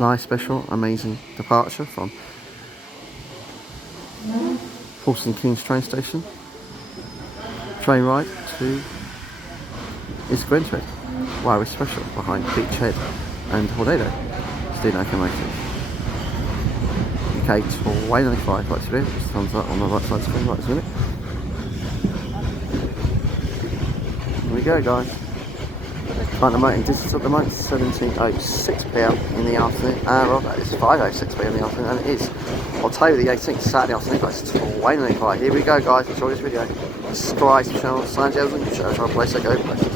Nice, special, amazing departure from Horton Kings train station. Train ride to is Grinstead. Wow, it's special behind Beachhead and Tornado. Steam locomotive. UK2025 right through. Just thumbs up on the right side of the screen right this minute. Here we go, guys. Right, the mountain distance at the moment 17:06 p.m. in the afternoon. Well, that is 5:06 p.m. in the afternoon, and it is October the 18th, Saturday afternoon. Guys, it's 2025. Here we go, guys. Enjoy this video. Subscribe to the channel, sign Jails and share our place. Go, blessed.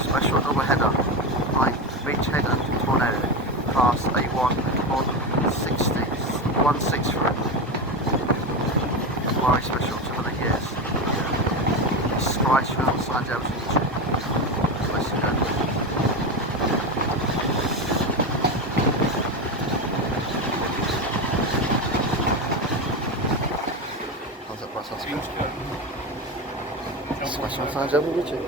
Special double header by Beachhead and Tornado, class A1 on 16 Very special to the years. Subscribe to the San Jails YouTube. Let's go. How's that process? Special San Jails YouTube.